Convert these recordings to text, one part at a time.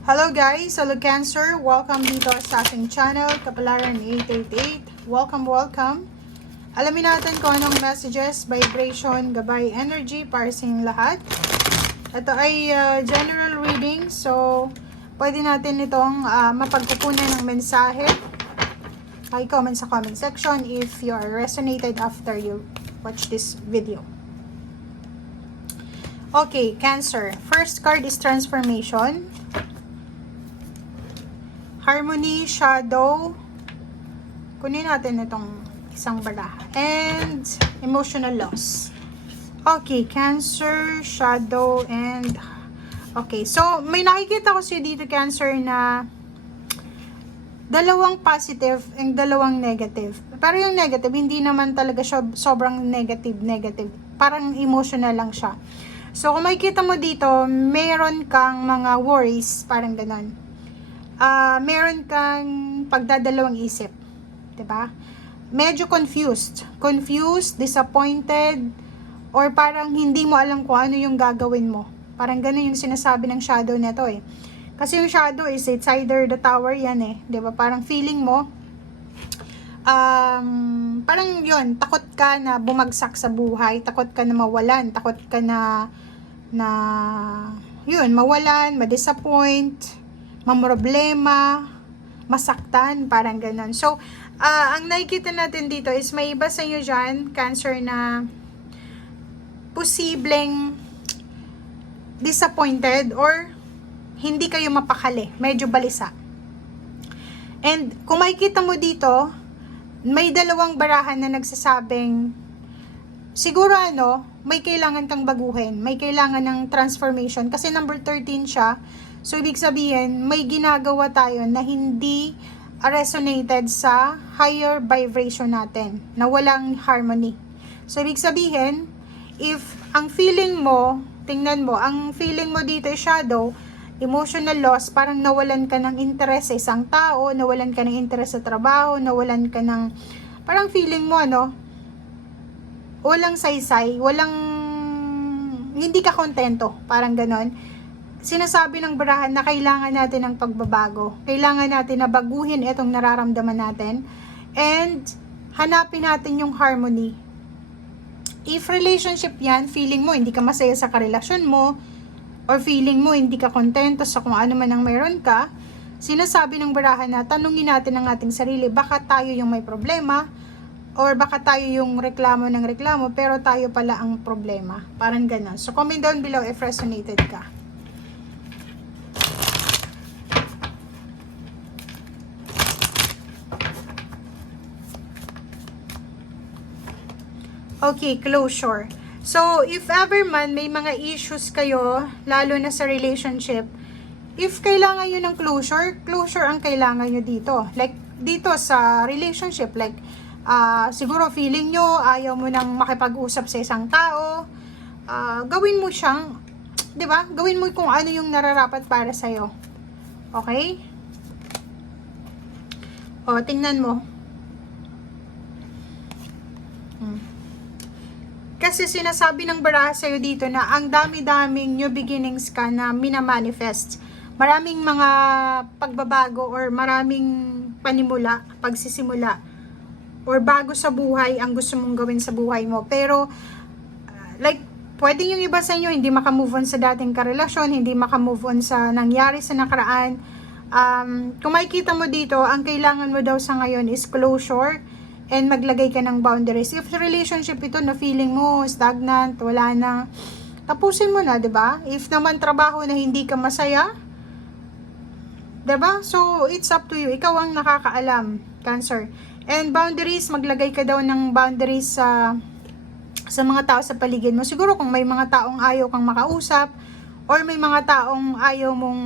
Hello guys! Hello Cancer! Welcome dito sa ating channel, Kapalaran 888. Welcome! Alamin natin kung anong messages, vibration, gabay, energy para sa inyong lahat. Ito ay general reading, so pwede natin itong mapagkukunan ng mensahe. I-comment sa comment section if you are resonated after you watch this video. Okay, Cancer. First card is transformation. Harmony, shadow. Kunin natin itong isang baraha. And emotional loss. Okay, Cancer, shadow, and okay. So, may nakikita ko siya dito, Cancer, na dalawang positive and dalawang negative. Pero yung negative, hindi naman talaga siya sobrang negative. Parang emotional lang siya. So, kung makikita mo dito, meron kang mga worries, parang ganon. Meron kang pagdadalawang isip, 'di ba? Medyo confused, disappointed, or parang hindi mo alam kung ano yung gagawin mo. Parang gano'n yung sinasabi ng shadow nito eh. Kasi yung shadow is it's either the tower yan eh, 'di ba? Parang feeling mo parang yon, takot ka na bumagsak sa buhay, takot ka na mawalan, takot ka na yun, mawalan, ma-disappoint, mamroblema, masaktan, parang ganon. So, ang nakikita natin dito is may iba sa inyo dyan, Cancer, na posibleng disappointed or hindi kayo mapakali, medyo balisa. And kung makikita mo dito, may dalawang barahan na nagsasabing siguro may kailangan kang baguhin, may kailangan ng transformation kasi number 13 siya. So, ibig sabihin, may ginagawa tayo na hindi resonated sa higher vibration natin, na walang harmony. So, ibig sabihin, if ang feeling mo, tingnan mo, ang feeling mo dito ay shadow, emotional loss, parang nawalan ka ng interest sa isang tao, nawalan ka ng interest sa trabaho, nawalan ka ng, parang feeling mo, walang saysay, hindi ka kontento, parang ganon. Sinasabi ng barahan na kailangan natin ng pagbabago. Kailangan natin na baguhin itong nararamdaman natin. And hanapin natin yung harmony. If relationship yan, feeling mo hindi ka masaya sa karelasyon mo, or feeling mo hindi ka kontento sa kung ano man ang meron ka, sinasabi ng barahan na tanungin natin ang ating sarili, baka tayo yung may problema, or baka tayo yung reklamo ng reklamo, pero tayo pala ang problema. Parang ganon. So comment down below if resonated ka. Okay, closure. So, if ever man may mga issues kayo, lalo na sa relationship, if kailangan nyo ng closure ang kailangan nyo dito. Like, dito sa relationship, like, siguro feeling nyo, ayaw mo nang makipag-usap sa isang tao, gawin mo siyang, di ba? Gawin mo kung ano yung nararapat para sa'yo. Okay? O, tingnan mo. Kasi sinasabi ng baraha sa'yo dito na ang dami-daming new beginnings ka na minamanifest. Maraming mga pagbabago or maraming panimula, pagsisimula, or bago sa buhay ang gusto mong gawin sa buhay mo. Pero, like, pwede yung iba sa inyo hindi makamove on sa dating karelasyon, hindi makamove on sa nangyari sa nakaraan. Kung makikita mo dito, ang kailangan mo daw sa ngayon is closure, and maglagay ka ng boundaries. If relationship ito na feeling mo stagnant, wala na, tapusin mo na, 'di ba? If naman trabaho na hindi ka masaya, 'di ba? So, it's up to you. Ikaw ang nakakaalam, Cancer. And boundaries, maglagay ka daw ng boundaries sa mga tao sa paligid mo. Siguro kung may mga taong ayaw kang makausap, or may mga taong ayaw mong,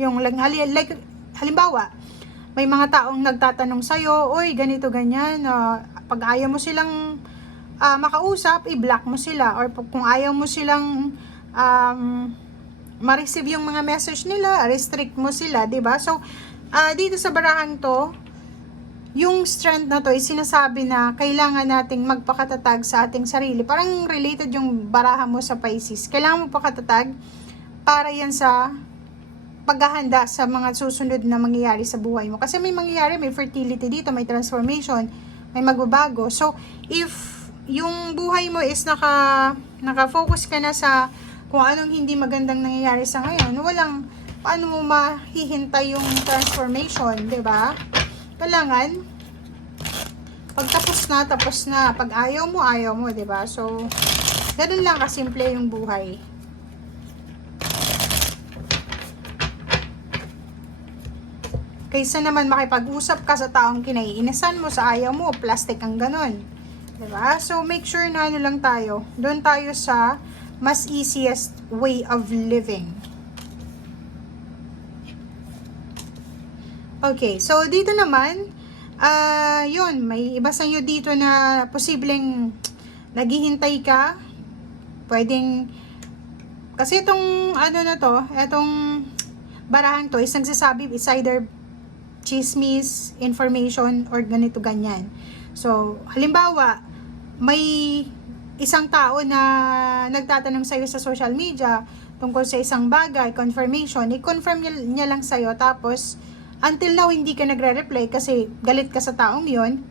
yung like, halimbawa, may mga taong nagtatanong sa'yo, oy, ganito, ganyan, pag ayaw mo silang makausap, i-block mo sila. Or kung ayaw mo silang ma-receive yung mga message nila, restrict mo sila, 'di ba? So, dito sa barahang to, yung strength na to, is sinasabi na kailangan nating magpakatatag sa ating sarili. Parang related yung baraha mo sa Pisces. Kailangan mo pakatatag para yan sa paghahanda sa mga susunod na mangyayari sa buhay mo. Kasi may mangyayari, may fertility dito, may transformation, may magbabago. So, if yung buhay mo is naka-focus ka na sa kung anong hindi magandang nangyayari sa ngayon, walang paano mo mahihintay yung transformation, 'di ba? Kailangan pag tapos na. Pag ayaw mo, 'di ba? So, ganun lang kasimple yung buhay. Kaysa naman makipag-usap ka sa taong kinaiinisan mo, sa ayaw mo, plastic ang ganun. 'Di ba? So, make sure na ano lang tayo. Doon tayo sa mas easiest way of living. Okay, so dito naman, yun, may iba sa inyo dito na posibleng naghihintay ka. Pwedeng, kasi itong, ano na to, itong barahan to is nagsasabi, is either chismis, information, or ganito ganyan. So, halimbawa, may isang tao na nagtatanong sa'yo sa social media tungkol sa isang bagay, confirmation, i-confirm niya lang sa'yo, tapos, until now, hindi ka nagre-reply kasi galit ka sa taong yon.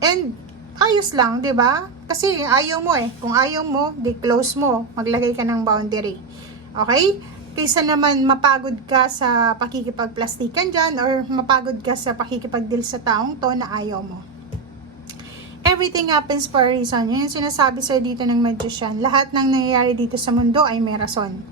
And, ayos lang, 'di ba? Kasi ayaw mo eh. Kung ayaw mo, di close mo. Maglagay ka ng boundary. Okay? Kaysa naman mapagod ka sa pakikipagplastikan dyan or mapagod ka sa pakikipag-deal sa taong to na ayaw mo. Everything happens for a reason. Yun yung sinasabi sa'yo dito ng magician. Lahat ng nangyayari dito sa mundo ay may rason.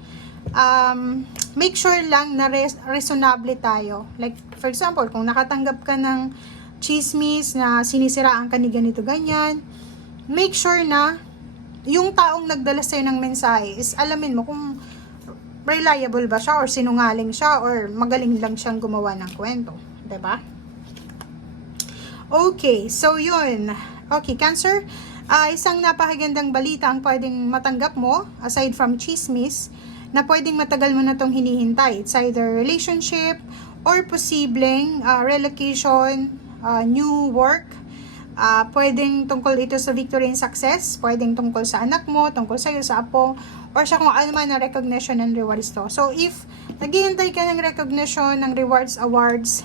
Make sure lang na reasonable tayo. Like, for example, kung nakatanggap ka ng chismis na sinisiraan ka ni ganito ganyan, make sure na yung taong nagdala sa'yo ng mensahe is alamin mo kung reliable ba siya or sinungaling siya or magaling lang siyang gumawa ng kwento. 'Di ba? Okay, so yun. Okay, Cancer, isang napakagandang balita ang pwedeng matanggap mo aside from chismis na pwedeng matagal mo na tong hinihintay. It's either relationship or posibleng relocation, new work. Pwedeng tungkol ito sa victory and success, pwedeng tungkol sa anak mo, tungkol sa iyo, sa apo, or sa kung ano man na recognition and rewards to. So, if naghihintay ka ng recognition, ng rewards, awards,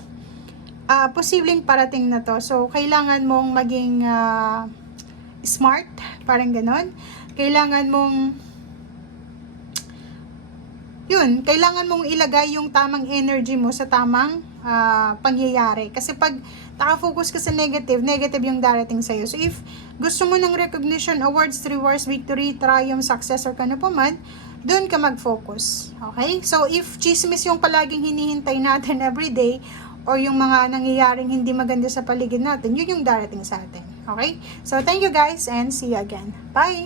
posibleng parating na to. So, kailangan mong maging smart, parang ganon. Kailangan mong kailangan mong ilagay yung tamang energy mo sa tamang pangyayari. Kasi pag nakafocus ka sa negative yung darating sa'yo. So, if gusto mo ng recognition, awards, rewards, victory, triumph, success, or kano pa man, doon ka mag-focus. Okay? So, if chismis yung palaging hinihintay natin everyday, or yung mga nangyayaring hindi maganda sa paligid natin, yun yung darating sa atin. Okay? So, thank you guys and see you again. Bye!